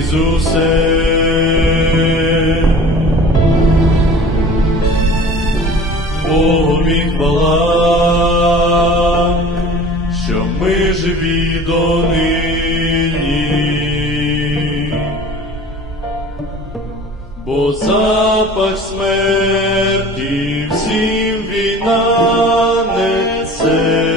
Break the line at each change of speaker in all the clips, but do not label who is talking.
руйнує скрізь усе. Богові хвала, що ми живі донині, бо запах смерті всім війна несе.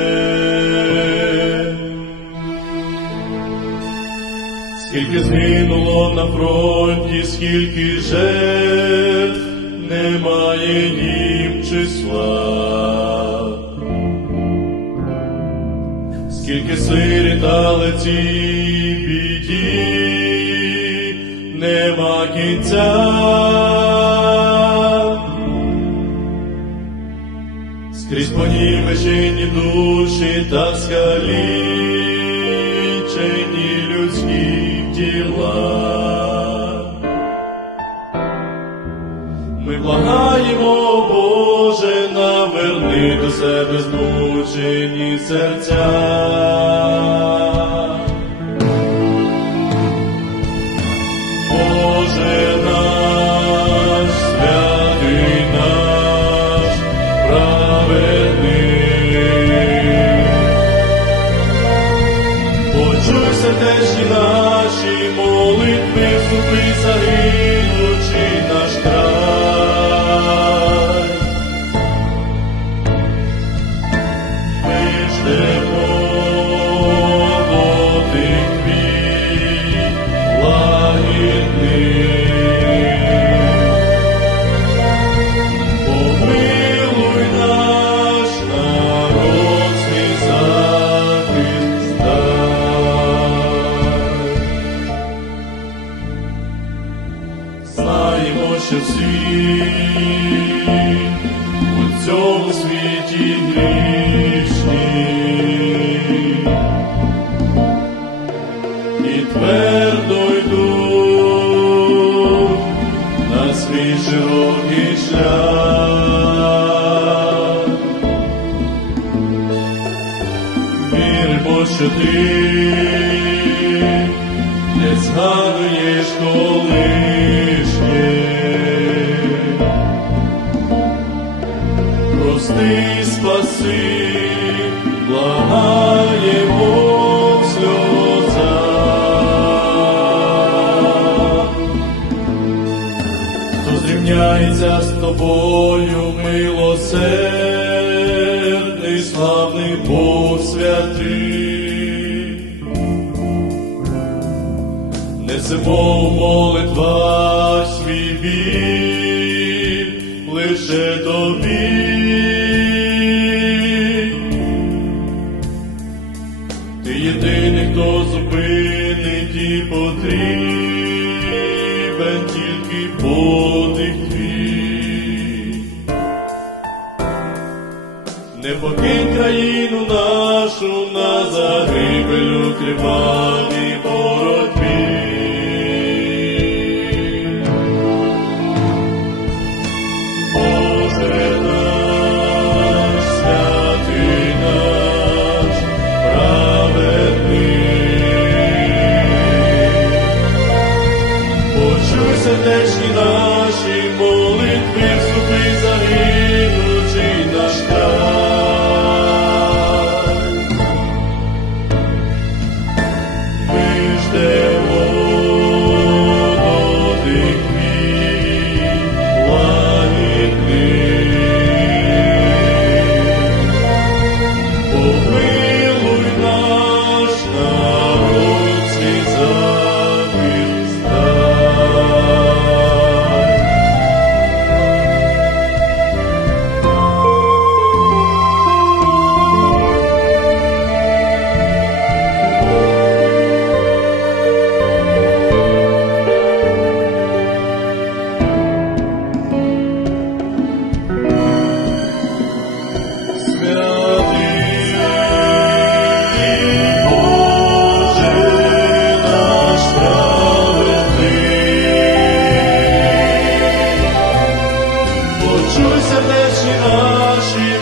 Скільки згинуло на фронті, скільки жертв, немає їм числа. Скільки сирітали ці біді, нема кінця. Скрізь понімечені душі та скалічені тіла. Ми благаємо, Боже, наверни до себе змучені серця. tu prisa Що всі у цьому світі грішні і твердо йдуть на свій широкий шлях. Віримо, що ти не згадуєш колишнє. Прости, спаси, благаємо в сльозах. Хто зрівняється з тобою, милосердний, славний Бог святий. Несемо в молитвах свій біль лише тобі. Потрібен тільки подих твій. Не покинь країну нашу на загибель у кривавій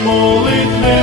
молитви.